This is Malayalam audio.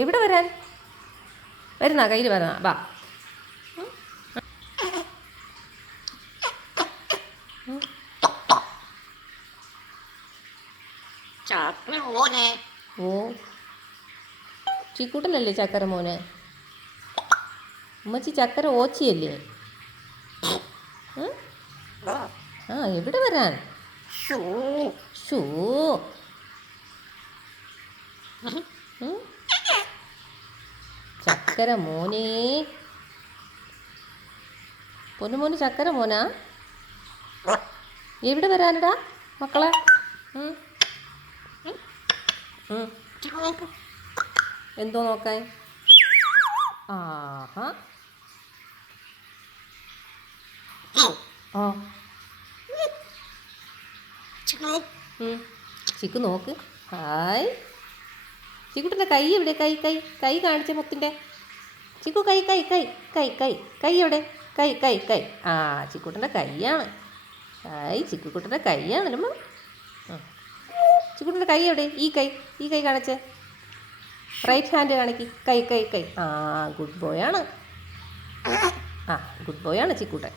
എവിടെ വരാൻ? വരുന്നാ കയ്യിൽ വരുന്നാ? വാ. ഓ, ചീക്കൂട്ടനല്ലേ ചക്കര മോനെ? ഉമ്മച്ചി ചക്കര ഓച്ചിയല്ലേ? ആ, എവിടെ വരാൻ? ഷൂ. ചക്കര മോനെ, പൊന്നുമോന് ചക്കര മോനാ? എവിടെ വരാനടാ മക്കളെ? എന്തോ നോക്കാൻ? ആഹാ. ആ, ചിക്കു നോക്ക്. ഹായ്. ചിക്കുട്ടിൻ്റെ കൈ എവിടെ? കൈ കൈ കൈ കാണിച്ച മുത്തിൻ്റെ. ചിക്കു കൈ കൈ കൈ കൈ കൈ കൈ എവിടെ? കൈ കൈ കൈ. ആ, ചിക്കുട്ടിൻ്റെ കൈയാണ്. ഹായ്, ചിക്കുക്കുട്ടിൻ്റെ കൈയാണല്ലോ. ചിക്കുട്ടിൻ്റെ കൈ എവിടെ? ഈ കൈ കാണിച്ചേ. റൈറ്റ് ഹാൻഡ് കാണിക്ക്. കൈ കൈ കൈ. ആ, ഗുഡ് ബോയാണ്. ആ, ഗുഡ് ബോയാണ് ചിക്കുട്ടൻ.